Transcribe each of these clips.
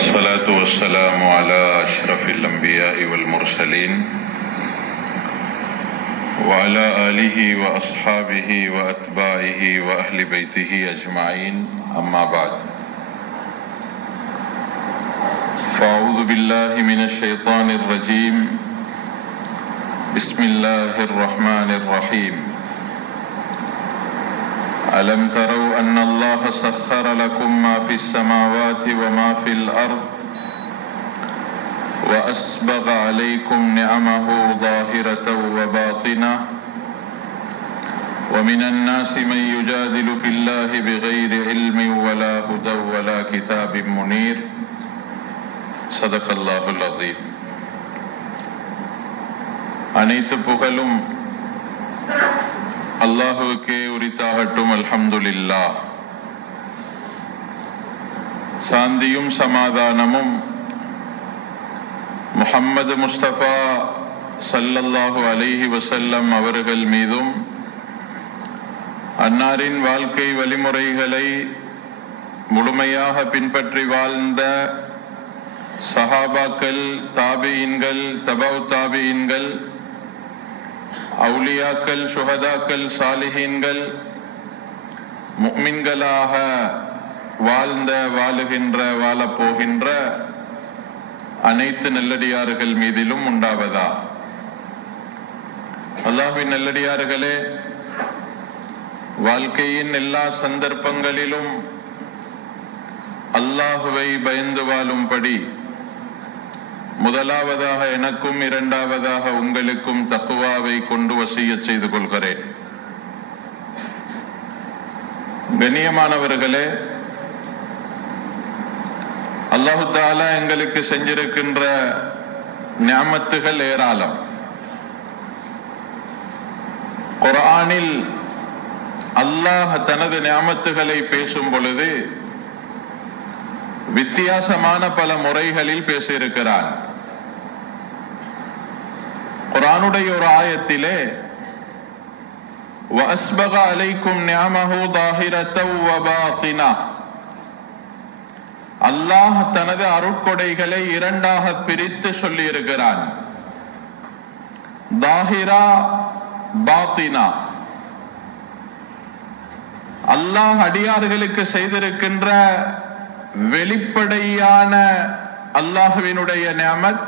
والصلاة والسلام على أشرف الأنبياء والمرسلين وعلى آله وأصحابه وأتباعه وأهل بيته أجمعين أما بعد فأعوذ بالله من الشيطان الرجيم بسم الله الرحمن الرحيم ألم تروا أن الله سخر لكم ما في السماوات وما في الأرض وأسبغ عليكم نعمه ظاهرة وباطنة ومن الناس من يجادل في الله بغير علم ولا هدى ولا كتاب منير صدق الله العظيم. அனைத்து புகழும் அல்லாஹுவுக்கே உரித்தாகட்டும். அல்ஹம்துலில்லாஹ். சாந்தியும் சமாதானமும் முஹம்மது முஸ்தபா ஸல்லல்லாஹு அலைஹி வஸல்லம் அவர்கள் மீதும் அன்னாரின் வாழ்க்கை வழிமுறைகளை முழுமையாக பின்பற்றி வாழ்ந்த சஹாபாக்கள், தாபியின்கள், தபவு தாபியின்கள், அவுலியாக்கள், சுஹதாக்கள், சாலிஹீன்கள், முஃமின்களாக வாழ்ந்த, வாழுகின்ற, வாழப்போகின்ற அனைத்து நல்லடியார்கள் மீதிலும் உண்டாவதா. அல்லாஹ்வின் நல்லடியார்களே, வாழ்க்கையின் எல்லா சந்தர்ப்பங்களிலும் அல்லாஹுவை பயந்து வாழும்படி முதலாவதாக எனக்கும் இரண்டாவதாக உங்களுக்கும் தக்வாவை கொண்டு வசியத் செய்து கொள்கிறேன். கண்ணியமானவர்களே, அல்லாஹு தஆலா எங்களுக்கு செஞ்சிருக்கின்ற நிஅமத்துகள் ஏராளம். குர்ஆனில் அல்லாஹ் தனது நிஅமத்துகளை பேசும் பொழுது வித்தியாசமான பல முறைகளில் பேசியிருக்கிறான். குர்ஆனுடைய ஒரு ஆயத்திலே வஅஸ்பக அலைக்கும் நிஅமஹு ظاهرةً وباطنة, அல்லாஹ் தனது அருட்கொடைகளை இரண்டாக பிரித்து சொல்லி இருக்கிறான். தாஹிரா, பாத்தினா. அல்லாஹ் அடியார்களுக்கு செய்திருக்கின்ற வெளிப்படையான அல்லாஹ்வினுடைய நிஅமத்,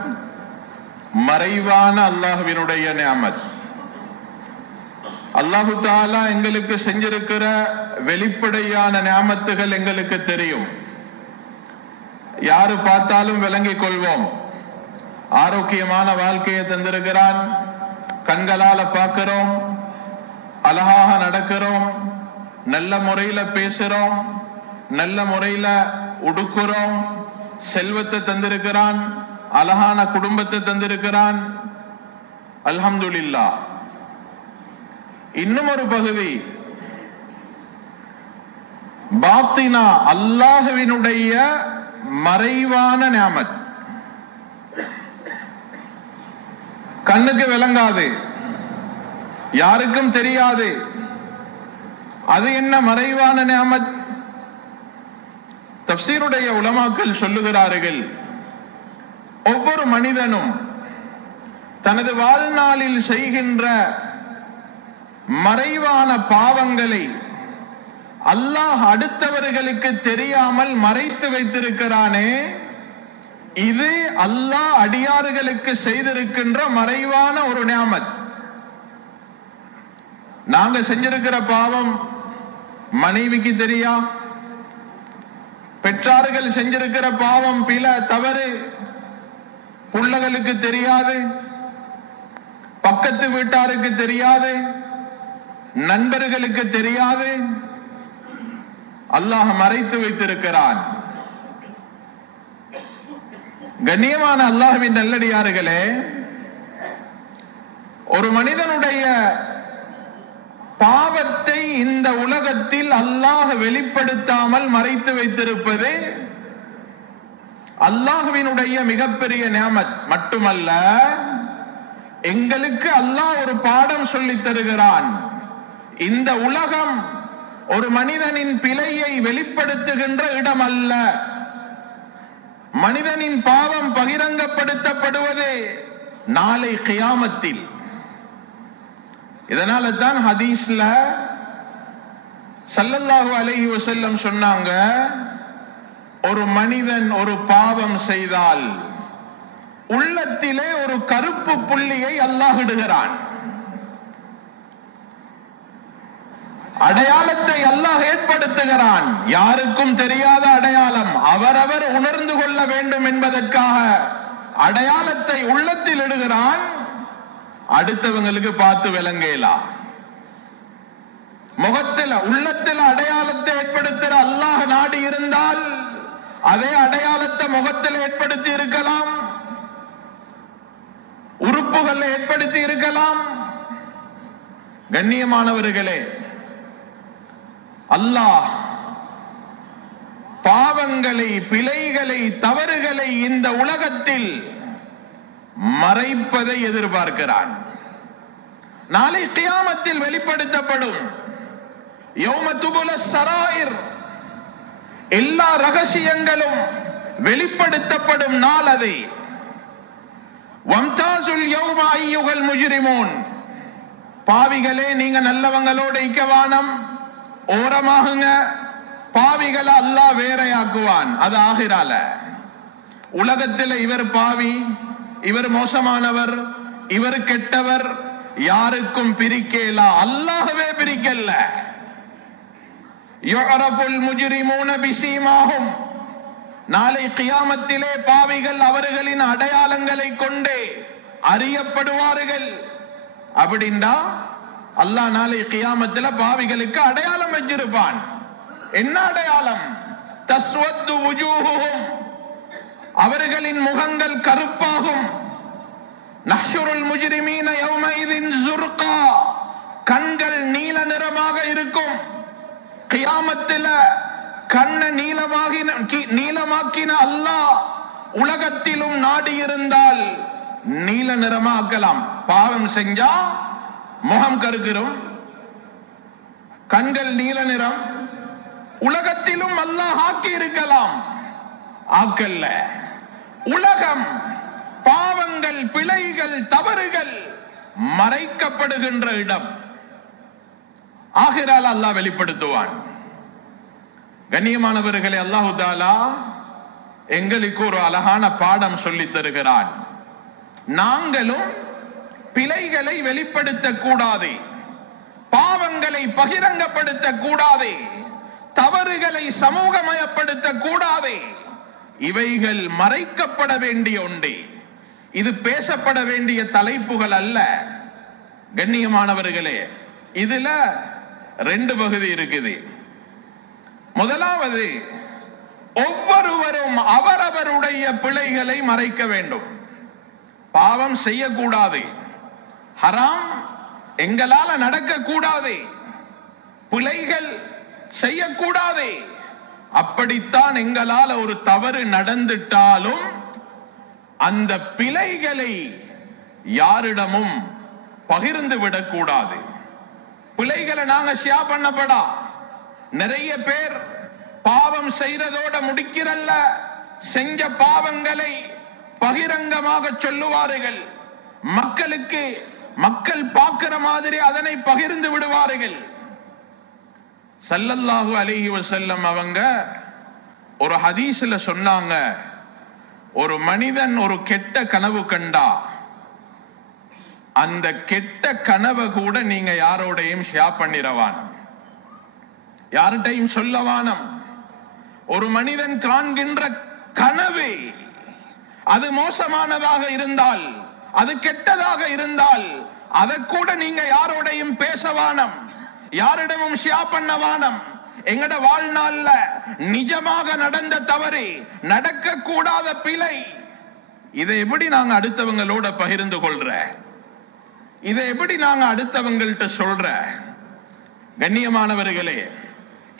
மறைவான அல்லாஹ்வினுடைய நிஅமத். அல்லாஹு தஆலா எங்களுக்கு செஞ்சிருக்கிற வெளிப்படையான நிஅமத்துகள் எங்களுக்கு தெரியும், யாரு பார்த்தாலும் விளங்கிக் கொள்வோம். ஆரோக்கியமான வாழ்க்கையை தந்திருக்கிறான், கண்களால பார்க்கிறோம், அழகாக நடக்கிறோம், நல்ல முறையில பேசுறோம், நல்ல முறையில உடுக்குறோம், செல்வத்தை தந்திருக்கிறான், அழகான குடும்பத்தை தந்திருக்கிறான். அல்ஹம்துலில்லாஹ். இன்னும் ஒரு பகுதி பாத்தினா, அல்லாஹ்வினுடைய மறைவான நிஅமத். கண்ணுக்கு விளங்காது, யாருக்கும் தெரியாது. அது என்ன மறைவான நிஅமத்? தஃப்சீருடைய உலமாக்கள் சொல்லுகிறார்கள், ஒவ்வொரு மனிதனும் தனது வாழ்நாளில் செய்கின்ற மறைவான பாவங்களை அல்லாஹ் அடுத்தவர்களுக்கு தெரியாமல் மறைத்து வைத்திருக்கிறானே, இது அல்லாஹ் அடியார்களுக்கு செய்திருக்கின்ற மறைவான ஒரு நிஅமத். நாங்க செஞ்சிருக்கிற பாவம் மனைவிக்கு தெரியா, பெற்றார்கள் செஞ்சிருக்கிற பாவம், பிழ, தவறு பிள்ளைகளுக்கு தெரியாது, பக்கத்து வீட்டாருக்கு தெரியாது, நண்பர்களுக்கு தெரியாது. அல்லாஹ் மறைத்து வைத்திருக்கிறான். கண்ணியமான அல்லாஹ்வின் நல்லடியார்களே, ஒரு மனிதனுடைய பாவத்தை இந்த உலகத்தில் அல்லாஹ் வெளிப்படுத்தாமல் மறைத்து வைத்திருப்பது அல்லாஹ்வினுடைய மிகப்பெரிய நிஅமத். மட்டுமல்ல, எங்களுக்கு அல்லாஹ் ஒரு பாடம் சொல்லித் தருகிறான். இந்த உலகம் ஒரு மனிதனின் பிழையை வெளிப்படுத்துகின்ற இடம் அல்ல. மனிதனின் பாவம் பகிரங்கப்படுத்தப்படுவது நாளை கியாமத்தில். இதனால தான் ஹதீஸ்ல ஸல்லல்லாஹு அலைஹி வஸல்லம் சொன்னாங்க, ஒரு மனிதன் ஒரு பாவம் செய்தால் உள்ளத்திலே ஒரு கருப்பு புள்ளியை அல்லாஹ் இடுகிறான். அடையாளத்தை அல்லாஹ் ஏற்படுத்துகிறான். யாருக்கும் தெரியாத அடையாளம், அவரவர் உணர்ந்து கொள்ள வேண்டும் என்பதற்காக அடையாளத்தை உள்ளத்தில் இடுகிறான். அடுத்தவங்களுக்கு பார்த்து விளங்கலாம். முகத்தில் உள்ளத்தில் அடையாளத்தை ஏற்படுத்துகிற அல்லாஹ் நாடி இருந்தால் அதே அடையாளத்தை முகத்தில் ஏற்படுத்தி இருக்கலாம், உறுப்புகள் ஏற்படுத்தி இருக்கலாம். கண்ணியமானவர்களே, அல்லாஹ் பாவங்களை, பிழைகளை, தவறுகளை இந்த உலகத்தில் மறைப்பதை எதிர்பார்க்கிறான். நாளை கியாமத்தில் வெளிப்படுத்தப்படும். யௌம துபுல ஸராயிர், எல்லா ரகசியங்களும் வெளிப்படுத்தப்படும் நாள் அது. வம்தாசுல் யௌம அய்யுகல் முஜ்ரிமூன், பாவிகளே நீங்க நல்லவங்களோட இக்கவானம், ஓரமாகுங்க. பாவிகளை அல்லாஹ் வேறையாக்குவான். அது ஆகிரால. உலகத்தில் இவர் பாவி, இவர் மோசமானவர், இவர் கெட்டவர், யாருக்கும் பிரிக்கலா. அல்லாஹ்வே பிரிக்கல. யுஅரஃபுல் முஜ்ரிமூன பிஸீமாஹும், நாளை கியாமத்திலே பாவிகள் அவர்களின் அடையாளங்களை கொண்டே அறியப்படுவார்கள். அப்படின்னா அல்லாஹ் நாளை கியாமத்தில் பாவிகளுக்கு அடையாளம் வச்சிருப்பான். என்ன அடையாளம்? தஸ்வத்து வுஜூஹுஹும், அவர்களின் முகங்கள் கருப்பாகும். நஹ்ஷுருல் முஜ்ரிமீன யௌமைதின் ஸுர்கா, கண்கள் நீல நிறமாக இருக்கும். கியாமத்தில கண்ணை நீலமாக்கின அல்லாஹ் உலகத்திலும் நாடி இருந்தால் நீல நிறமாக்கலாம். பாவம் செஞ்சா முகம் கருக்கிறோம், கண்கள் நீல நிறம். உலகத்திலும் அல்லாஹ் ஆக்கி இருக்கலாம், ஆக்கல்ல. உலகம் பாவங்கள், பிழைகள், தவறுகள் மறைக்கப்படுகின்ற இடம். ஆகிரால் அல்லாஹ் வெளிப்படுத்துவான். கண்ணியமானவர்களே, அல்லாஹு தஆலா எங்களுக்கு ஒரு அழகான பாடம் சொல்லித் தருகிறான். நாங்களும் பிழைகளை வெளிப்படுத்த கூடாது, பாவங்களை பகிரங்கப்படுத்த கூடாது, தவறுகளை சமூகமயப்படுத்த கூடாது. இவைகள் மறைக்கப்பட வேண்டிய ஒன்று. இது பேசப்பட வேண்டிய தலைப்புகள் அல்ல. கண்ணியமானவர்களே, இதுல ரெண்டு பகுதி இருக்குது. முதலாவது, ஒவ்வொருவரும் அவரவருடைய பிழைகளை மறைக்க வேண்டும். பாவம் செய்யக்கூடாது, ஹராம் எங்களால நடக்கக்கூடாது, பிழைகள் செய்யக்கூடாது. அப்படித்தான் எங்களால ஒரு தவறு நடந்துட்டாலும் அந்த பிழைகளை யாரிடமும் பகிர்ந்து விடக்கூடாது. பிழைகளை நாங்க ஷேர் பண்ணப்படா. நிறைய பேர் பாவம் செய்யறதோட முடிக்கிறல்ல, செஞ்ச பாவங்களை பகிரங்கமாக சொல்லுவார்கள். மக்கள் பார்க்கிற மாதிரி அதனை பகிர்ந்து விடுவார்கள். ஸல்லல்லாஹு அலைஹி வஸல்லம் அவங்க ஒரு ஹதீஸ்ல சொன்னாங்க, ஒரு மனிதன் ஒரு கெட்ட கனவு கண்டா அந்த கெட்ட கனவை கூட நீங்க யாரோடையும் ஷேர் பண்ணிரவானம், யார்கிட்டையும் சொல்லவானம். ஒரு மனிதன் காண்கின்ற கனவு அது மோசமானதாக இருந்தால், அது கெட்டதாக இருந்தால், அதை கூட நீங்க யாரோடையும் பேசவானம், யாரிடமும் ஷேர் பண்ணவானம். எங்கட வாழ்நாள்ல நிஜமாக நடந்த தவறு, நடக்க கூடாத பிழை, இதை எப்படி நாங்க அடுத்தவங்களோட பகிர்ந்து கொள்ற? இதை எப்படி நாங்க அடுத்தவங்கள்ட்ட சொல்ற? கண்ணியமானவர்களே,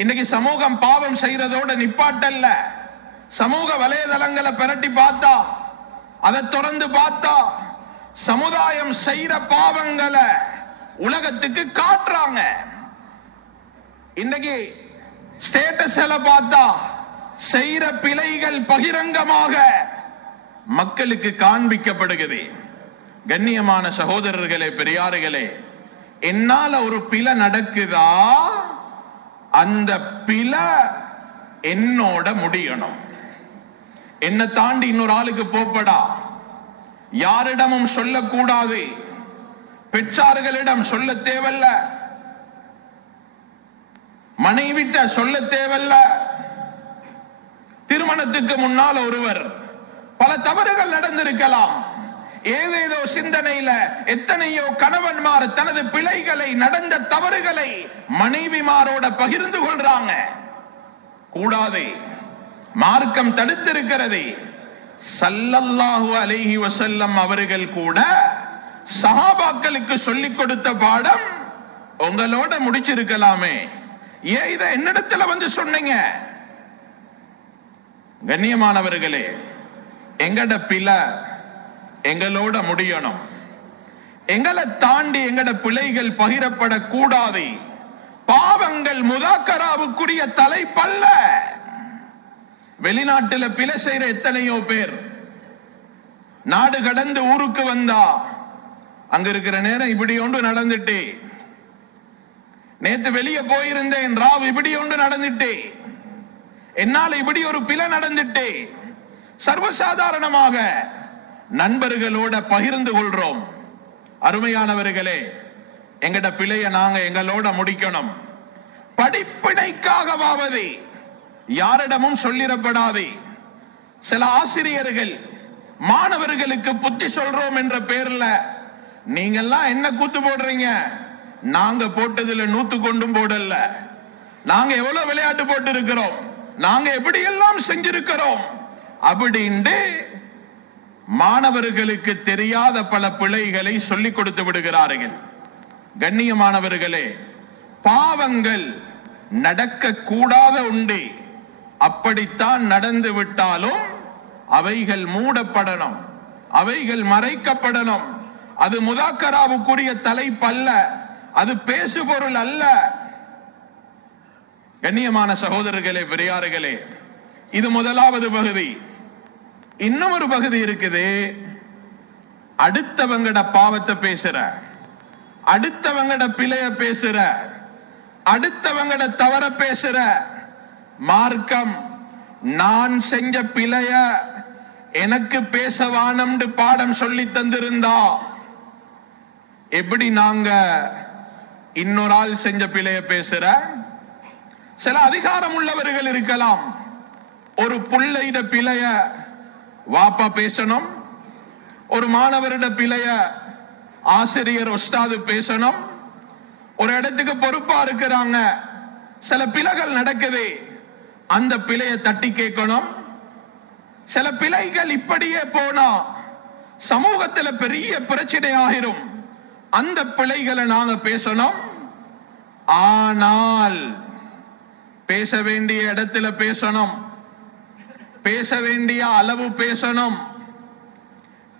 இன்னைக்கு சமூகம் பாவம் செய்யறதோட நிப்பாட்டல்ல. சமூக வலைதளங்களை பிரட்டி பார்த்தா, அதை தொடர்ந்து பார்த்தா, சமுதாயம் செய்யற பாவங்களை உலகத்துக்கு காட்டுறாங்க. இன்னைக்கு ஸ்டேட்டஸ் பார்த்தா செய்யற பிழைகள் பகிரங்கமாக மக்களுக்கு காண்பிக்கப்படுகிறது. கண்ணியமான சகோதரர்களே, பெரியார்களே, என்னால ஒரு பிழை நடக்குதா, அந்த பிழை என்னோட முடியணும். என்ன தாண்டி இன்னொரு ஆளுக்கு போப்படா. யாரிடமும் சொல்லக்கூடாது. பெற்றார்களிடம் சொல்ல தேவல்ல, மனைவிட்ட சொல்ல தேவல்ல. திருமணத்துக்கு முன்னால் ஒருவர் பல தவறுகள் நடந்திருக்கலாம். ஏதேதோ சிந்தனையில எத்தனையோ கணவன்மார் தனது பிழைகளை, நடந்த தவறுகளை மனைவிமாரோட பகிர்ந்து கொள்றாங்க. கூடாது, மார்க்கம் தடுத்திருக்கிறது. ஸல்லல்லாஹு அலைஹி வஸல்லம் அவர்கள் கூட சஹாபாக்களுக்கு சொல்லிக் கொடுத்த பாடம் உங்களோட முடிச்சிருக்கலாமே, ஏன் இதை என்னிடத்துல வந்து சொன்னீங்க? கண்ணியமானவர்களே, எங்கட பிழை எங்களோட முடியணும். எங்களை தாண்டி எங்கட பிழைகள் பகிரப்படக்கூடாது. பாவங்கள் முதாக்கராவுக்குரிய தலைப்பல்ல. வெளிநாட்டுல பிழை செய்யற எத்தனையோ பேர் நாடு கடந்து ஊருக்கு வந்தா, அங்க இருக்கிற நேரம் இப்படி ஒன்று நடந்துட்டு, நேத்து வெளியே போயிருந்தேன், ராவ் இப்படி ஒன்று நடந்துட்டு, என்னால இப்படி ஒரு பிழை நடந்துட்டு, சர்வசாதாரணமாக நண்பர்களோட பகிர்ந்து கொள்றோம். அருமையானவர்களே, எங்கட பிழைய நாங்க எங்களோட முடிக்கணும். படிப்பினைக்காகவாவது யாரிடமும் சொல்லிடப்படாது. சில ஆசிரியர்கள் மாணவர்களுக்கு புத்தி சொல்றோம் என்ற பேர்ல நீங்கெல்லாம் என்ன கூத்து போடுறீங்க? நாங்க போட்டதுல 100 கொண்டும் போடல. நாங்க எவ்வளவு விளையாட்டு போட்டு இருக்கிறோம், நாங்க எப்படி எல்லாம் செஞ்சிருக்கிறோம் அப்படின்ட்டு மாணவர்களுக்கு தெரியாத பல பிழைகளை சொல்லிக் கொடுத்து விடுகிறார்கள். கண்ணியமானவர்களே, பாவங்கள் நடக்க கூடாத உண்டு. அப்படித்தான் நடந்து விட்டாலும் அவைகள் மூடப்படணும், அவைகள் மறைக்கப்படணும். அது முதாக்கராவுக்குரிய தலைப்பல்ல, அது பேசுபொருள் அல்ல. கண்ணியமான சகோதரர்களே, பெரியார்களே, இது முதலாவது பகுதி. இன்னும் ஒரு பகுதி இருக்குது. அடுத்தவங்கட பாவத்தை பேசுற, அடுத்தவங்கட பிழைய பேசுற, அடுத்தவங்கட தவற பேசுற. மார்க்கம் நான் செஞ்ச பிழைய எனக்கு பேசவானம்னு பாடம் சொல்லி தந்திருந்தா, எப்படி நாங்க இன்னொரு ஆள் செஞ்ச பிழைய பேசுற? சில அதிகாரம் உள்ளவர்கள் இருக்கலாம். ஒரு புள்ளையிட பிழைய வாப்பா பேசணும், ஒரு மாணவரிட பிழைய ஆசிரியர் உஸ்தாது பேசணும். ஒரு இடத்துக்கு பொறுப்பா இருக்கிறாங்க, சில பிழைகள் நடக்குது, அந்த பிழையை தட்டி கேட்கணும். சில பிழைகள் இப்படியே போனா சமூகத்தில் பெரிய பிரச்சனை ஆகிரும். அந்த பிழைகளை நாங்க பேசணும். ஆனால் பேச வேண்டிய இடத்துல பேசணும், பேச வேண்டிய அளவு பேசணும்.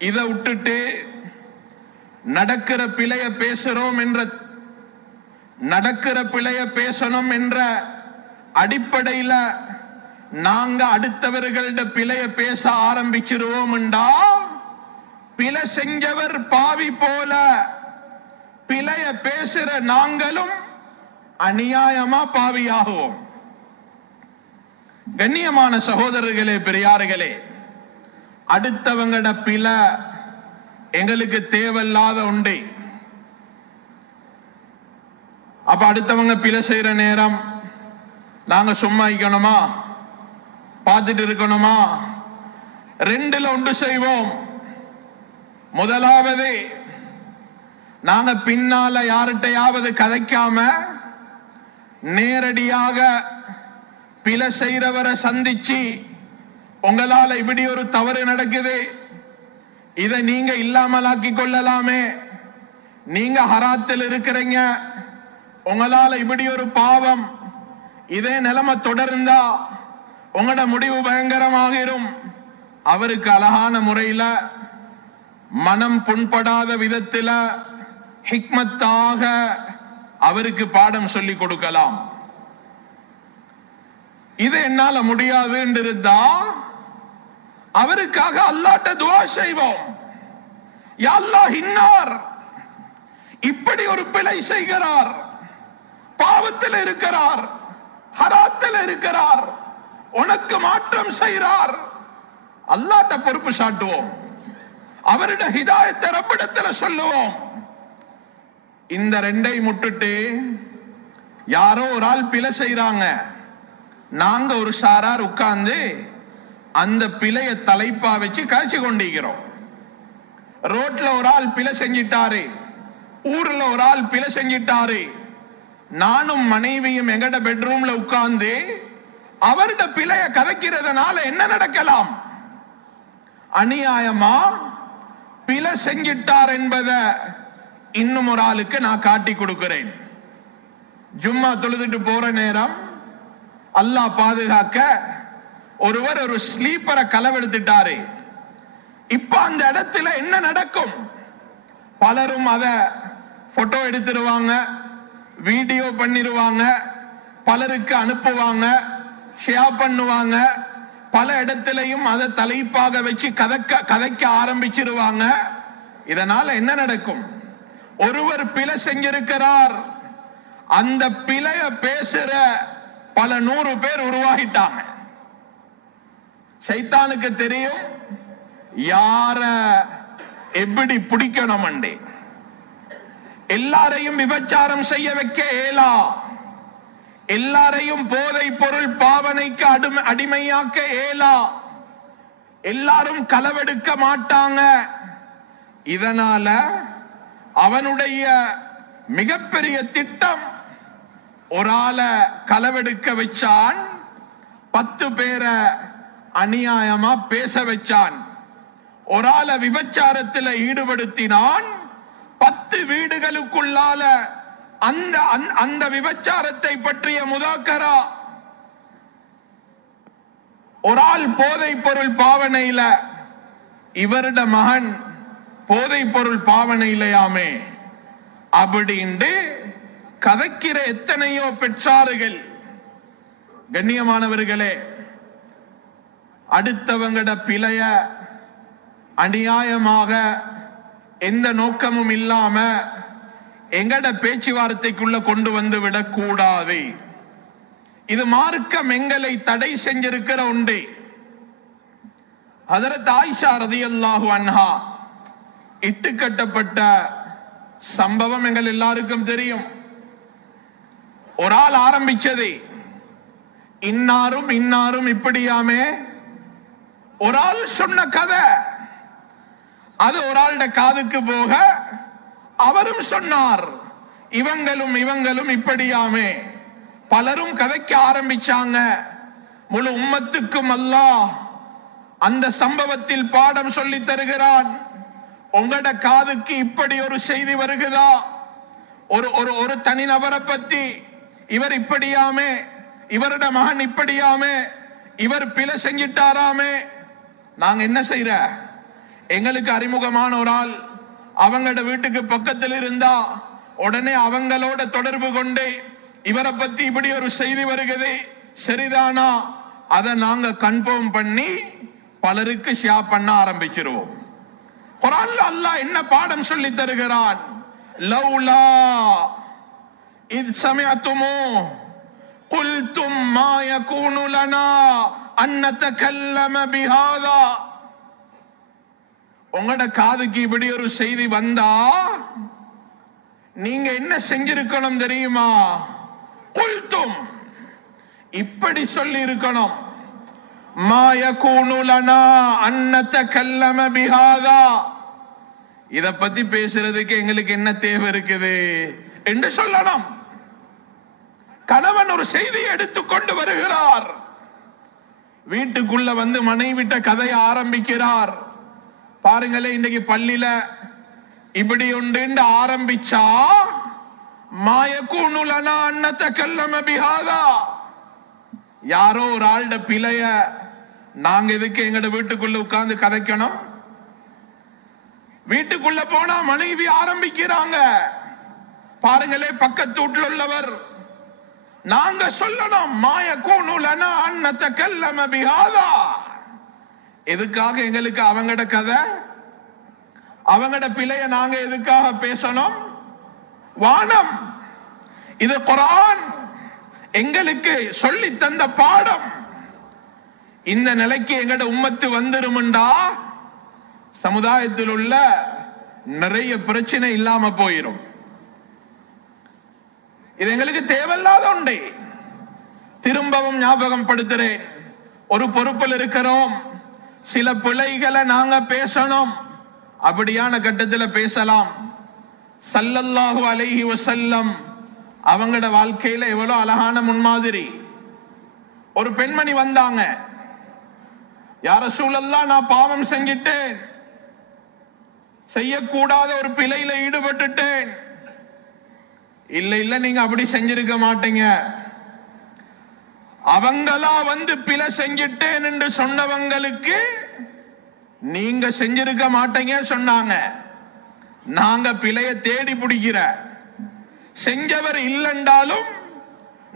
இதை விட்டுட்டு நடக்கிற பிழைய பேசுறோம் என்ற, நடக்கிற பிழைய பேசணும் என்ற அடிப்படையில நாங்க அடுத்தவர்கள்ட பிழைய பேச ஆரம்பிச்சிருவோம்டா, பிழை செஞ்சவர் பாவி போல பிழைய பேசுற நாங்களும் அநியாயமா பாவியாகுவோம். கண்ணியமான சகோதரர்களே, பெரியார்களே, அடுத்தவங்கட பிழை எங்களுக்கு தேவையில்லாத உண்டு. அப்ப அடுத்தவங்க பிழை செய்யற நேரம் நாங்க சும்மா இருக்கணுமா, பார்த்துட்டு இருக்கணுமா? ரெண்டுல ஒன்று செய்வோம். முதலாவது, நாங்க பின்னால யார்கிட்டையாவது கதைக்காம நேரடியாக பிழை செய்யறவரை சந்திச்சு, உங்களால இப்படி ஒரு தவறு நடக்குது, இதை நீங்க இல்லாமலாக்கி கொள்ளலாமே, நீங்க ஹராத்தில் இருக்கிறீங்க, உங்களால இப்படி ஒரு பாவம், இதே நிலைமை தொடர்ந்தா உங்களோட முடிவு பயங்கரமாகிரும். அவருக்கு அழகான முறையில, மனம் புண்படாத விதத்தில, ஹிக்மத்தாக அவருக்கு பாடம் சொல்லி கொடுக்கலாம். இது என்னால முடியாது என்று இருந்தா அவருக்காக அல்லாஹ்ட்ட துஆ செய்வோம். யா அல்லாஹ், இன்னார் இப்படி ஒரு பிழை செய்கிறார், பாவத்தில் இருக்கிறார், ஹராத்தில் இருக்கிறார், உனக்கு மாற்றம் செய்கிறார். அல்லாஹ்ட்ட பொறுப்பு சாட்டுவோம். அவருடைய ஹிதாயத்தை ரப்பிடத்துல சொல்லுவோம். இந்த ரெண்டை முட்டுட்டு யாரோ ஒரு ஆள் பிழை செய்யறாங்க, நாங்க ஒரு சாரார் உட்கார்ந்து அந்த பிழைய தலைப்பா வச்சு காய்ச்சி கொண்டிருக்கிறோம். ரோட்ல ஒரு ஆள் பிழை செஞ்சிட்டாரு, ஊர்ல ஒரு ஆள் பிழை செஞ்சிட்டாரு, நானும் மனைவியும் எங்கட பெட்ரூம்ல உட்கார்ந்து அவருடைய பிழைய கதைக்கிறதுனால என்ன நடக்கலாம்? அநியாயமா பிழை செஞ்சிட்டார் என்பதை இன்னும் ஒரு ஆளுக்கு நான் காட்டி கொடுக்கிறேன். ஜும்மா தொழுதுட்டு போற நேரம் அல்லாஹ் பாதுகாக்க ஒருவர் ஒரு ஸ்லீப்பரை களவெடுத்துட்டாரு. இப்ப அந்த இடத்துல என்ன நடக்கும்? பலரும் அத போட்டோ எடுத்துருவாங்க, வீடியோ பண்ணிருவாங்க, பலருக்கு அனுப்புவாங்க, ஷேர் பண்ணுவாங்க. பல இடத்திலையும் அதை தலைப்பாக வச்சு கதைக்க ஆரம்பிச்சிருவாங்க. இதனால என்ன நடக்கும்? ஒருவர் பிழை செஞ்சிருக்கிறார், அந்த பிழைய பேசுற பல 100 பேர் உருவாகிட்டாங்க. ஷைத்தானுக்கு தெரியும் யார எப்படி பிடிக்கணும். எல்லாரையும் விபச்சாரம் செய்ய வைக்க இயலா, எல்லாரையும் போதை பொருள் பாவனைக்கு அடிமையாக்க இயலா, எல்லாரும் களவெடுக்க மாட்டாங்க. இதனால அவனுடைய மிகப்பெரிய திட்டம், ஒரு ஆளை களவெடுக்க வச்சான், 10 பேரை அநியாயமா பேச வச்சான். ஒரு ஆளை விபச்சாரத்தில் ஈடுபடுத்தினான், 10 வீடுகளுக்குள்ளால அந்த விபச்சாரத்தை பற்றிய முதாக்கரா. ஒரு ஆள் போதை பொருள் பாவனையில, இவருட மகன் போதை பொருள் பாவனையிலையாமே அப்படின்ட்டு கதைக்கிற எத்தனையோ பெற்றார்கள். கண்ணியமானவர்களே, அடுத்தவங்கட பிழைய அநியாயமாக எந்த நோக்கமும் இல்லாம எங்கட பேச்சுவார்த்தைக்குள்ள கொண்டு வந்து விடக்கூடாது. இது மார்க்கம் எங்களை தடை செஞ்சிருக்கிற உண்டு. ஹஜ்ரத் ஆயிஷா ரலியல்லாஹு அன்ஹா இட்டுக்கட்டப்பட்ட சம்பவம் எங்கள் எல்லாருக்கும் தெரியும். ஒரு ஆள் ஆரம்பிச்சது, இன்னாரும் இன்னாரும் இப்படியாமே. ஒரு ஆள் சொன்ன கதை, அது ஒரு ஆளுடைய காதுக்கு போக அவரும் சொன்னார், இவங்களும் இவங்களும் இப்படியாமே. பலரும் கதைக்க ஆரம்பிச்சாங்க. முழு உம்மத்துக்கும் அல்லாஹ் அந்த சம்பவத்தில் பாடம் சொல்லி தருகிறான். உங்களோட காதுக்கு இப்படி ஒரு செய்தி வருகிறதா? ஒரு தனிநபரை பத்தி, இவர் இப்படியாமே, இவருடைய மகன் இப்படியாமே, இவர் பிழை செஞ்சிட்டாராமே. நாங்க என்ன செய்யற? எங்களுக்கு அறிமுகமான ஒரு ஆள் அவங்களோட வீட்டுக்கு பக்கத்தில் இருந்தா உடனே அவங்களோட தொடர்பு கொண்டு இவரை பத்தி இப்படி ஒரு செய்தி வருகிறது, சரிதானா? அதை நாங்க கன்ஃபார்ம் பண்ணி பலருக்கு ஷேர் பண்ண ஆரம்பிச்சிருவோம். குர்ஆன்ல அல்லாஹ் என்ன பாடம் சொல்லி தருகிறான்? லௌலா இத் சமிஅதுமு குல்தும் மா யகூனு லனா அன் நதகல்லம பிஹாதா. உங்களோட காதுக்கு இப்படி ஒரு செய்தி வந்தா நீங்க என்ன செஞ்சிருக்கணும் தெரியுமா? குல்தும், இப்படி சொல்லி இருக்கணும், மா யகூனு லனா அன் நதகல்லம பிஹாதா. இத பத்தி பேசுறதுக்கு எங்களுக்கு என்ன தேவை இருக்குது என்று சொல்லணும். கணவன் ஒரு செய்தியை எடுத்துக்கொண்டு வருகிறார், வீட்டுக்குள்ள வந்து மனைவிட்ட கதையை ஆரம்பிக்கிறார். பாருங்களே, இன்னைக்கு பள்ளியில இப்படி உண்டு ஆரம்பிச்சா மாயக்கூனு லனா அன் நதகல்லம பிஹாதா. யாரோ ஒரு ஆளுட பிழைய நாங்க எதுக்கு எங்கட வீட்டுக்குள்ள உட்கார்ந்து கதைக்கணும்? வீட்டுக்குள்ள போனா மனைவி ஆரம்பிக்கிறாங்க. பாருங்களே, பக்கத்து வீட்டில் உள்ளவர் நாங்க சொல்லணும் மாயகூனு லனா அன் நதகல்லம பிஹாதா. எதுக்காக எங்களுக்கு அவங்கட கதை, அவங்கட பிழைய நாங்க எதுக்காக பேசணும்? வானம். இது குர்ஆன் எங்களுக்கு சொல்லி தந்த பாடம். இந்த நிலைக்கு எங்கட உம்மத்து வந்துருமுண்டா சமுதாயத்தில் உள்ள நிறைய பிரச்சனை இல்லாம போயிரும். இது எங்களுக்கு தேவையில்லாத ஒன்றே. திரும்பவும் ஞாபகம் படுத்துறேன், ஒரு பொறுப்பில் இருக்கிறோம், சில பிழைகளை நாங்க பேசணும். அப்படியான கட்டத்தில் பேசலாம். ஸல்லல்லாஹு அலைஹி வஸல்லம் அவங்களோட வாழ்க்கையில எவ்வளவு அழகான முன்மாதிரி. ஒரு பெண்மணி வந்தாங்க, யா ரசூலல்லாஹ் நான் பாவம் செஞ்சிட்டேன், செய்யக்கூடாத ஒரு பிழையில ஈடுபட்டுட்டேன். இல்ல இல்ல நீங்க அப்படி செஞ்சிருக்க மாட்டீங்க. அவங்களா வந்து பிழை செஞ்சிட்டேன் என்று சொன்னவங்களுக்கு நீங்க செஞ்சிருக்க மாட்டீங்க சொன்னாங்க. நாங்க பிழைய தேடி பிடிக்கிற, செஞ்சவர் இல்லைன்றாலும்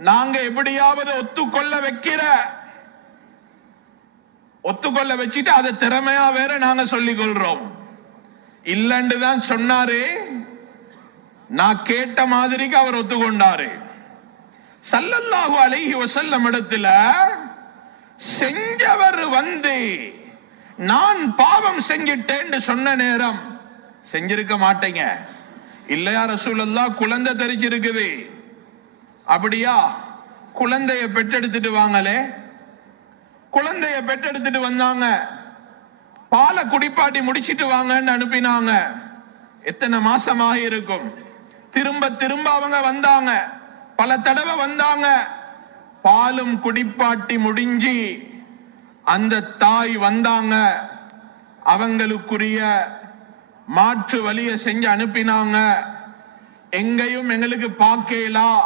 நாங்க எப்படியாவது ஒத்துக்கொள்ள வைக்கிற, ஒத்துக்கொள்ள வச்சுட்டு அதை திறமையா வேற நாங்க சொல்லிக் கொள்றோம். இல்லன்னு தான் சொன்னாரு, நான் கேட்ட மாதிரிக்கு அவர் ஒத்துக்கொண்டாரு. ஸல்லல்லாஹு அலைஹி வஸல்லம் இடத்துல செஞ்சவர் வந்து நான் பாவம் செஞ்சிட்டேன்னு சொன்ன நேரம் செஞ்சிருக்க மாட்டீங்க. இல்லையா ரசூலுல்லாஹ் குழந்தை தெரிச்சிருக்குது. அப்படியா, குழந்தைய பெற்றெடுத்துட்டு வாங்களே. குழந்தைய பெற்றெடுத்துட்டு வந்தாங்க, பாலை குடிப்பாட்டி முடிச்சிட்டு வாங்கன்னு அனுப்பினாங்க. எத்தனை மாசமாக இருக்கும். திரும்ப திரும்ப அவங்க வந்தாங்க, பல தடவை வந்தாங்க. பாலும் குடிப்பாட்டி முடிஞ்சு அந்த தாய் வந்தாங்க, அவங்களுக்குரிய மாற்று வழியை செஞ்சு அனுப்பினாங்க. எங்கேயும் எங்களுக்கு பார்க்கலாம்.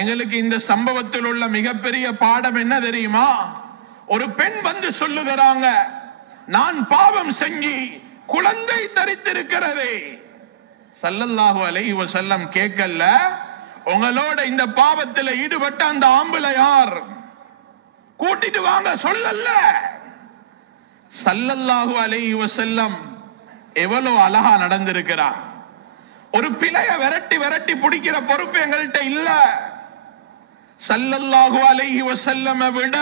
எங்களுக்கு இந்த சம்பவத்தில் உள்ள மிகப்பெரிய பாடம் என்ன தெரியுமா? ஒரு பெண் வந்து சொல்லுகிறாங்க, நான் பாவம் செஞ்சு குழந்தை தரித்திருக்கிறதே. ஸல்லல்லாஹு அலைஹி வஸல்லம் கேட்கல, உங்களோட இந்த பாவத்தில் ஈடுபட்ட அந்த ஆம்பளை யார், கூட்டிட்டு வாங்க சொல்லல. ஸல்லல்லாஹு அலைஹி வஸல்லம் எவ்வளவு அழகா நடந்திருக்கிறார். ஒரு பிழைய விரட்டி விரட்டி பிடிக்கிற பொறுப்பு எங்கள்கிட்ட இல்ல. ஸல்லல்லாஹு அலைஹி வஸல்லம் விட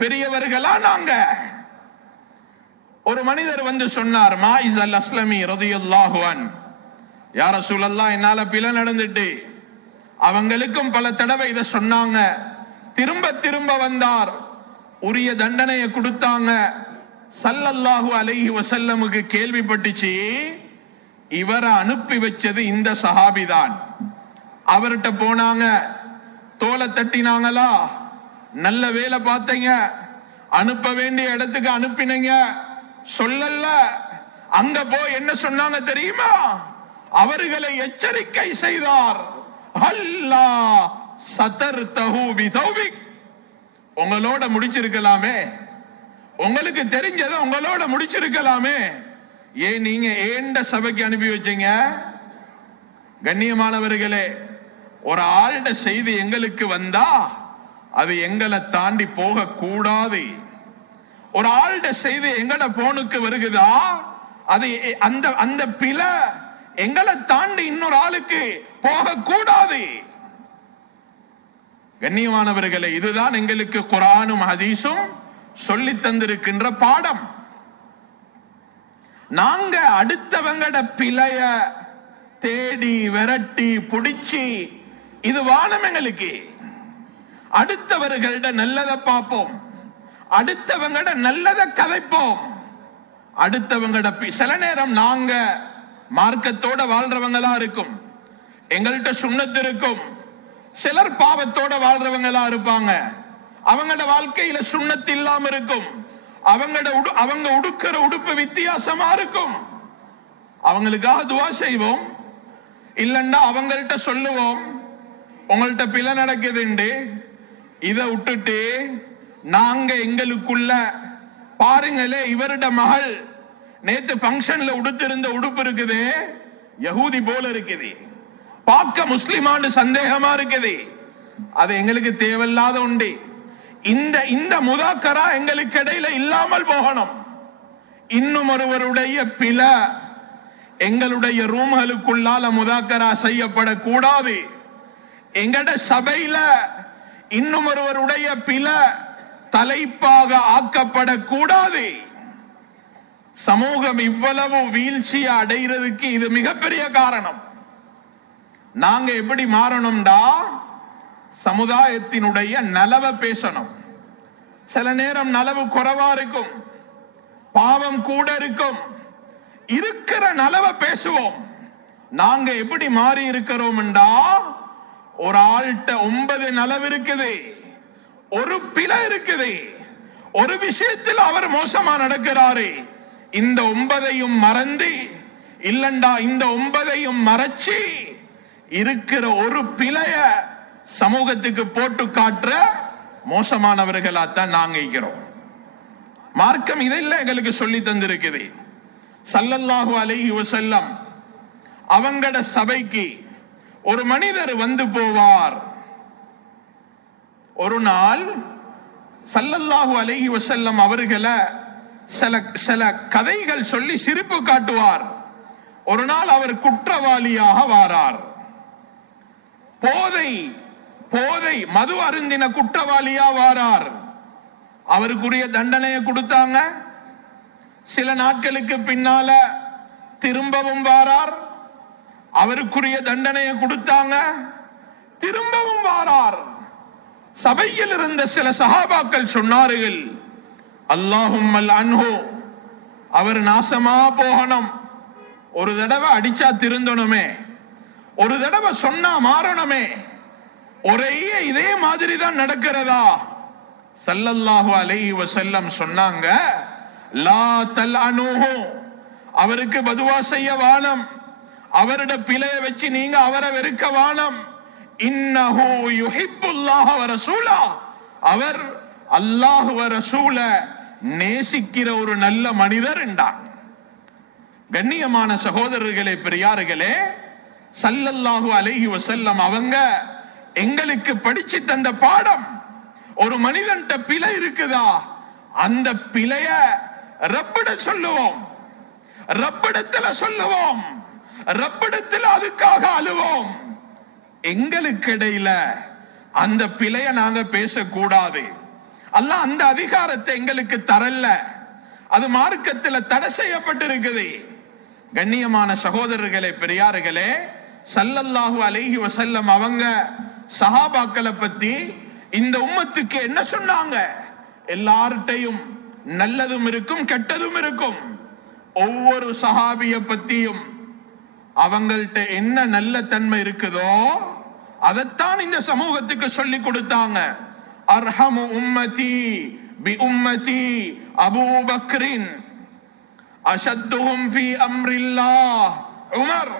பெரியவர்களா நாங்க. ஒரு மனிதர் வந்து சொன்னார், மாயிஸ் அல் அஸ்லமி ரலியல்லாஹு அன்ஹு, யா ரசூலல்லாஹ் என்னால பிழை நடந்துட்டு. அவங்களுக்கும் பல தடவை இதை சொன்னாங்க, திரும்ப திரும்ப வந்தார், உரிய தண்டனையை கொடுத்தாங்க. ஸல்லல்லாஹு அலைஹி வஸல்லமுக்கு கேள்விப்பட்டுச்சு, இவரை அனுப்பி வச்சது இந்த சஹாபிதான். அவர்கிட்ட போனாங்க, தோலை தட்டினாங்களா, நல்ல வேலை பார்த்தீங்க, அனுப்ப வேண்டிய இடத்துக்கு அனுப்பினீங்க சொல்லல. அங்க போய் என்ன சொன்னாங்க தெரியுமா? அவர்களை எச்சரிக்கை செய்தார். அல்லாஹ் சதர்தஹு பிதௌபிக், உங்களோட முடிச்சிருக்கலாமே, உங்களுக்கு தெரிஞ்சதை உங்களோட முடிச்சிருக்கலாமே, ஏன் நீங்க ஏண்ட சபைக்கு அனுப்பி வச்சீங்க? கண்ணியமானவர்களே, ஒரு ஆள்ட செய்தி எங்களுக்கு வந்தா அது எங்களை தாண்டி போக கூடாது. ஒரு ஆள்ட செய்தி எங்கட போனுக்கு வருகுதா, அது அந்த அந்த பிழை எங்களை தாண்டி இன்னொரு ஆளுக்கு போக கூடாது. கண்ணியமானவர்களே, இதுதான் எங்களுக்கு குர்ஆனும் ஹதீஸும் சொல்லி தந்திருக்கின்ற பாடம். நாங்க அடுத்தவங்கட பிழைய தேடி விரட்டி புடிச்சு இது வானம் எங்களுக்கு. அடுத்தவர்கள்ட நல்லதை பார்ப்போம், அடுத்தவங்கட நல்லதை கதைப்போம். அடுத்தவங்கட சில நேரம் நாங்க மார்க்கத்தோட வாழ்றவங்களா இருக்கும், எங்கள்கிட்ட சுன்னத்து இருக்கும். சிலர் பாவத்தோட வாழ்றவங்களா இருப்பாங்க, அவங்களோட வாழ்க்கையில சுன்னத்து இல்லாம இருக்கும். அவங்க உடுக்கிற உடுப்பு வித்தியாசமா இருக்கும். அவங்களுக்காக துவா செய்வோம், இல்லன்னா அவங்கள்ட்ட சொல்லுவோம், உங்கள்ட்ட பிழை நடக்குதுண்டு, இதை விட்டுட்டு நாங்க எங்களுக்குள்ள பாருங்களே, இவருட மகள் நேத்து பங்கன்ல உடுத்திருந்த உடுப்பு இருக்குது, யஹூதி போல இருக்குது, பார்க்க முஸ்லிமான்னு சந்தேகமா இருக்குது. அது எங்களுக்கு தேவையில்லாத உண்டு. இந்த முதாக்கரா எங்களுக்கு இடையில இல்லாமல் போகணும். இன்னும் ஒருவருடைய பில எங்களுடைய ரூம்களுக்குள்ளால முதாக்கரா செய்யப்படக்கூடாது. எங்கட சபையில இன்னும் ஒருவருடைய பில தலைப்பாக ஆக்கப்படக்கூடாது. சமூகம் இவ்வளவு வீழ்ச்சியை அடைகிறதுக்கு இது மிகப்பெரிய காரணம். நாங்க எப்படி மாறணும்டா, சமுதாயத்தினுடைய நலவை பேசணும். சில நேரம் நலவு குறைவா இருக்கும், பாவம் கூட இருக்கும், இருக்கிற நலவை பேசுவோம். நாங்க எப்படி மாறி இருக்கிறோம்டா, ஒரு ஆள்கிட்ட 9 நலவு இருக்குது, ஒரு பிழை இருக்குது, ஒரு விஷயத்தில் அவர் மோசமா நடக்கிறாரு. இந்த 9ஐயும் மறந்து இல்லண்டா, இந்த 9ஐயும் மறைச்சு இருக்கிற ஒரு பிழைய சமூகத்துக்கு போட்டு காட்டுற மோசமானவர்களாத்தான் நாங்க இருக்கிறோம். மார்க்கம் இதெல்லாம் எங்களுக்கு சொல்லி தந்திருக்குது. ஸல்லல்லாஹு அலைஹி வஸல்லம் அவங்கட சபைக்கு ஒரு மனிதர் வந்து போவார். ஒரு நாள் ஸல்லல்லாஹு அலைஹி வஸல்லம் அவர்களை சில கதைகள் சொல்லி சிரிப்பு காட்டுவார். ஒரு நாள் அவர் குற்றவாளியாக வாரார். போதை மது அருந்தின குற்றவாளியா வாரார். அவருக்குரிய தண்டனையை கொடுத்தாங்க. சில நாட்களுக்கு பின்னால திரும்பவும் வாரார். அவருக்குரிய தண்டனையை கொடுத்தாங்க. திரும்பவும் வாரார். சபையில் இருந்த சில சஹாபாக்கள் சொன்னார்கள், அல்லாஹும்மல் அன்ஹு, அவர் நாசமா போகணும். ஒரு தடவை அடிச்சா திருந்தணுமே, ஒரு தடவை சொன்னா மாறணுமே, ஒரே இதே மாதிரி தான் நடக்கிறதா? ஸல்லல்லாஹு அலைஹி வஸல்லம் சொன்னாங்க, லா தல்அனுஹு, அவருக்கு பதுவா செய்ய வானம், அவருடைய பிழைய வச்சு நீங்க அவரை வெறுக்க வானம். இன்னஹு யுஹிப்புல்லாஹ வ ரசூலா, அவர் அல்லாஹ் வ ரசூல நேசிக்கிற ஒரு நல்ல மனிதர் என்றார். கண்ணியமான சகோதரர்களே, பெரியார்களே, ஸல்லல்லாஹு அலைஹி வஸல்லம் அவங்க எங்களுக்கு படிச்சு தந்த பாடம், ஒரு மனிதன்ட்ட பிழை இருக்குதா, அந்த பிழைய ரப்பிட சொல்லுவோம், ரப்பிடத்துல சொல்லுவோம், ரப்பிடத்துல அதுக்காக அழுவோம். எங்களுக்கு இடையில அந்த பிழைய நாங்க பேசக்கூடாது. அல்லாஹ் அந்த அதிகாரத்தை எங்களுக்கு தரல, அது மார்க்கத்தில் தடை செய்யப்பட்டிருக்குது. கண்ணியமான சகோதரர்களே, பெரியார்களே, ஸல்லல்லாஹு அலைஹி வஸல்லம் அவங்க சஹாபாக்களை பத்தி இந்த உம்மத்துக்கு என்ன சொன்னாங்க? எல்லார்ட்டையும் நல்லதும் இருக்கும், கெட்டதும் இருக்கும். ஒவ்வொரு சஹாபிய பத்தியும் அவங்கள்ட்ட என்ன நல்ல தன்மை இருக்குதோ அதைத்தான் இந்த சமூகத்துக்கு சொல்லி கொடுத்தாங்க. அர்ஹமு உம்மதி பி உம்மதி அபூ பக்ரின், அஷத்துஹும் ஃபீ அம்ரில்லாஹ் உமர்,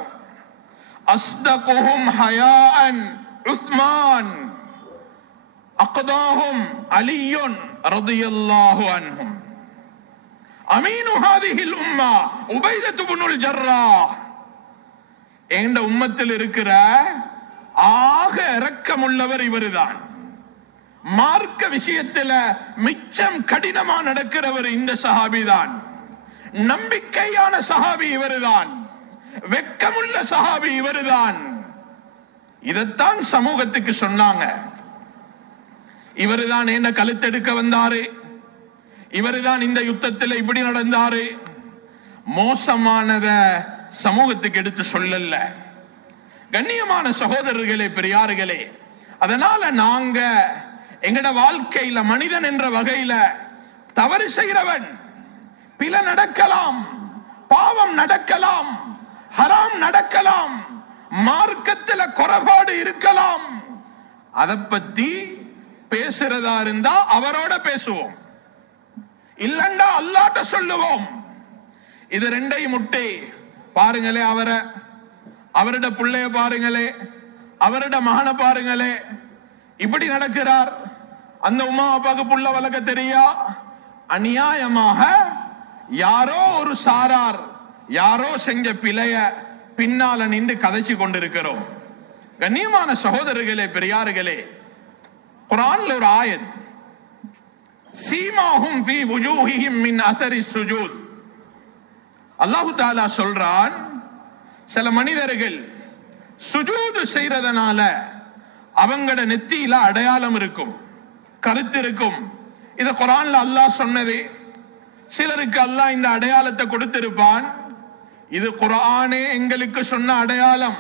அஸ்தகுஹும் ஹயாஅன் உஸ்மான், அக்தாஹும் அலியுன் ரலியல்லாஹு அன்ஹும், அமீனு ஹாதிஹில் உம்மா உபைதத்து இப்னுல் ஜர்ராஹ். என்ற உம்மத்தில் இருக்கிற ஆக இரக்கமுள்ளவர் இவருதான். மார்க்க விஷயத்துல மிச்சம் கடினமா நடக்கிறவர் இந்த சஹாபிதான். நம்பிக்கையான சஹாபி இவருதான், வெக்கமுள்ள சஹாபி இவருதான். இதைத்தான் சமூகத்துக்கு சொன்னாங்க. இவருதான் என்ன கழுத்தெடுக்க வந்தாரு, இவருதான் இந்த யுத்தத்தில் இப்படி நடந்தாரு. மோசமானத சமூகத்துக்கு எடுத்து சொல்லல. கண்ணியமான சகோதரர்களே, பெரியார்களே, அதனால நாங்க எங்கட வாழ்க்கையில மனிதன் என்ற வகையில தவறு செய்கிறவன், பிழை நடக்கலாம், பாவம் நடக்கலாம், ஹராம் நடக்கலாம், மார்க்கத்தில் குறைபாடு இருக்கலாம். அதை பத்தி பேசுறதா இருந்தா அவரோட பேசுவோம், இல்லண்டா அல்லாட்ட சொல்லுவோம். இது ரெண்டையும் முட்டை பாருங்களே, அவரோட பிள்ளைய பாருங்களே, அவரோட மகனை பாருங்களே, இப்படி நடக்கிறார். அந்த உமா அப்பாவுக்கு புள்ள வளர்க்க தெரியா? அநியாயமாக யாரோ ஒரு சாரார் யாரோ செஞ்ச பிழைய பின்னால நின்று கதைச்சு கொண்டிருக்கிறோம். கண்ணியமான சகோதரர்களே, பெரியார்களே, குர்ஆன்ல ஒரு ஆயத், சீமாஹும் ஃபீ வுஜூஹிஹிம் மின் அஸரி ஸுஜூத். அல்லாஹ் தஆலா சொல்றான், சில மனிதர்கள் சுஜூது செய்யறதுனால அவங்களோட நெத்தியில அடையாளம் இருக்கும், கருத்து இருக்கும். இது குர்ஆன்ல அல்லாஹ் சொன்னது. சிலருக்கு அல்லாஹ் இந்த அடையாளத்தை கொடுத்திருப்பான். இது குர்ஆனே எங்களுக்கு சொன்ன அடையாளம்.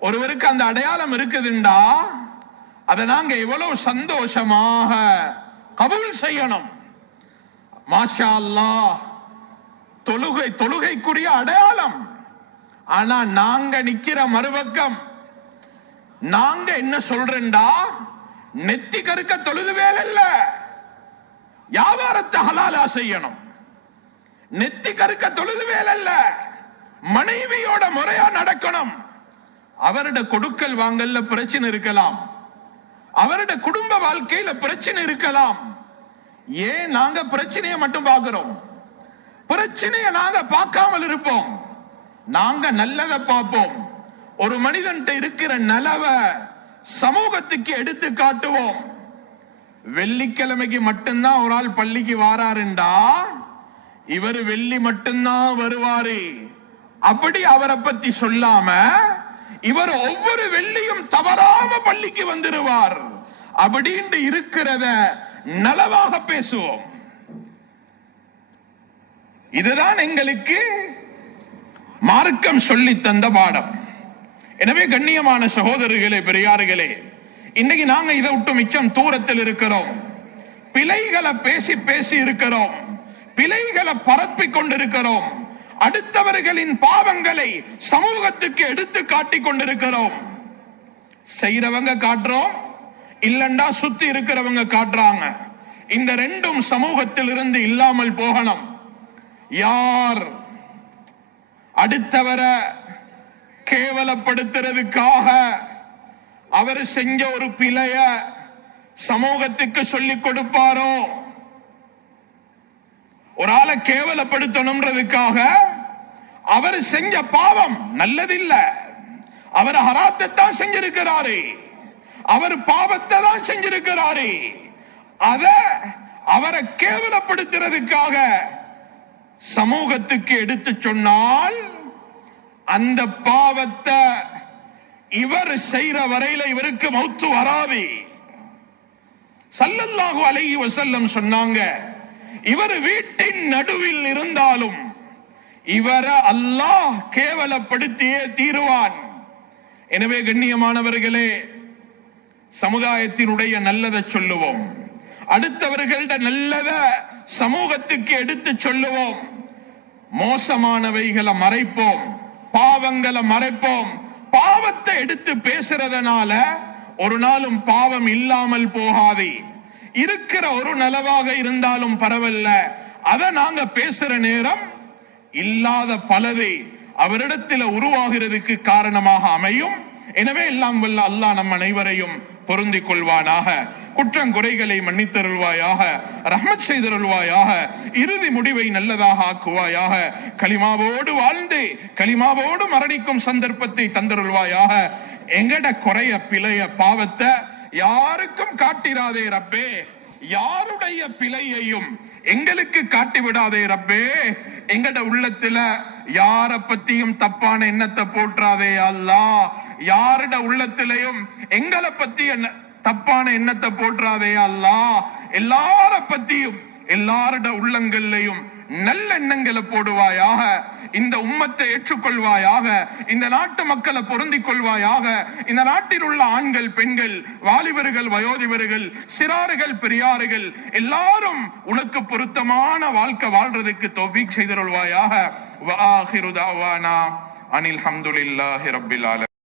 ஒருவருக்கு அந்த அடையாளம் இருக்குதுண்டா அதை நாங்க எவ்வளவு சந்தோஷமாக கபூல் செய்யணும். மாஷா அல்லாஹ், தொழுகைக்குரிய அடையாளம். ஆனா நாங்க நிக்கிற மறுபக்கம் நாங்க என்ன சொல்றேன்டா, நெத்தி கருக்க தொழுது வேலை இல்ல, வியாபாரத்தை ஹலாலா செய்யணும். நெத்தி கருக்க தொழுது வேலை இல்ல, மனைவியோட முறையா நடக்கணும். அவருட கொடுக்கல் வாங்கல்ல பிரச்சனை இருக்கலாம், அவருடைய குடும்ப வாழ்க்கையில பிரச்சனை இருக்கலாம். ஏன் நாங்க பிரச்சனையை மட்டும் பார்க்கிறோம்? பிரச்சனையை நாங்க பார்க்காமல் இருப்போம், நாங்க நல்லதை பார்ப்போம். ஒரு மனிதன்ட்ட இருக்கிற நலவ சமூகத்துக்கு எடுத்து காட்டுவோம். வெள்ளிக்கிழமைக்கு மட்டும்தான் ஒரு ஆள் பள்ளிக்கு வாராருண்டா, இவர் வெள்ளி மட்டும்தான் வருவாரு அப்படி அவரை பத்தி சொல்லாம, இவர் ஒவ்வொரு வெள்ளியும் தவறாம பள்ளிக்கு வந்துருவார் அப்படின்னு இருக்கிறத நலவாக பேசுவோம். இதுதான் எங்களுக்கு மார்க்கம் சொல்லி தந்த பாடம். எனவே கண்ணியமான சகோதரர்களே, பெரியார்களே, இன்னைக்கு நாங்க இதை விட்டு மிச்சம் தூரத்தில் இருக்கிறோம். பிழைகளை பேசி பேசி இருக்கிறோம், பிழைகளை பரப்பிக் கொண்டிருக்கிறோம், அடுத்தவர்களின் பாவங்களை சமூகத்துக்கு எடுத்து காட்டிக் கொண்டிருக்கிறோம். செய்யறவங்க காட்டுறோம், இல்லண்டா சுத்தி இருக்கிறவங்க காட்டுறாங்க. இந்த ரெண்டும் சமூகத்தில் இருந்து இல்லாமல் போகணும். யார் அடுத்தவரை கேவலப்படுத்துறதுக்காக அவர் செஞ்ச ஒரு பிழைய சமூகத்துக்கு சொல்லிக் கொடுப்பாரோ, ஒரு ஆளை கேவலப்படுத்தணும்ன்றதுக்காக அவர் செஞ்ச பாவம் நல்லதில்ல, அவர் ஹராத்தை தான் செஞ்சிருக்கிறாரு, அவர் பாவத்தை தான் செஞ்சிருக்கிறாரு. அத அவரை கேவலப்படுத்துறதுக்காக சமூகத்துக்கு எடுத்து சொன்னால் அந்த பாவத்தை இவர் செய்யற வரையில இவருக்கு மௌத்து வராது. ஸல்லல்லாஹு அலைஹி வஸல்லம் சொன்னாங்க, இவர் வீட்டின் நடுவில் இருந்தாலும் இவரை அல்லாஹ் கேவலப்படுத்தியே தீருவான். எனவே கண்ணியமானவர்களே, சமுதாயத்தினுடைய நல்லதை சொல்லுவோம், அடுத்தவர்கள நல்லத சமூகத்துக்கு எடுத்து சொல்லுவோம், மோசமானவைகளை மறைப்போம், பாவங்களை மறைப்போம். பாவத்தை எடுத்து பேசுறதுனால ஒரு நாளும் பாவம் இல்லாமல் போகாது. இருக்கிற ஒரு நலவாக இருந்தாலும் பரவாயில்ல, அதை நாங்க பேசுற நேரம் இல்லாத பலது அவரிடத்தில் உருவாகிறதுக்கு காரணமாக அமையும். எனவே எல்லாம் வல்ல அல்லாஹ் நம் அனைவரையும் பொருந்திக் கொள்வானாக, குற்றங்குறைகளை மன்னித்தருள்வாயாக, ரஹ்மத் செய்தருள்வாயாக, இறுதி முடிவை நல்லதாக ஆக்குவாயாக, களிமாவோடு வாழ்ந்து களிமாவோடு மரணிக்கும் சந்தர்ப்பத்தை தந்தருள்வாயாக. எங்கட குறைய பிழைய பாவத்தை யாருக்கும் காட்டிராதே ரப்பே, யாருடைய பிழையையும் எங்களுக்கு காட்டி விடாதே ரப்பே. எங்கட உள்ளத்துல யார பத்தியும் தப்பான எண்ணத்தை போற்றாதே அல்லாஹ், யாருட உள்ளத்திலையும் எங்களை பத்தி தப்பான எண்ணத்தை போற்றாதே அல்லாஹ். எல்லார பத்தியும் எல்லாருட உள்ளங்கள்லையும் நல்ல எண்ணங்களை போடுவாயாக. இந்த உம்மத்தை ஏற்றுக்கொள்வாயாக, இந்த நாட்டு மக்களை பொருந்திக் கொள்வாயாக. இந்த நாட்டில் உள்ள ஆண்கள், பெண்கள், வாலிபர்கள், வயோதிபர்கள், சிறார்கள், பெரியார்கள் எல்லாரும் உனக்கு பொருத்தமான வாழ்க்கை வாழ்றதுக்கு தௌஃபீக் செய்தருள்வாயாக. வஆகிரு தஅவானா அனில் ஹம்துலில்லாஹி ரப்பில் ஆலமீன்.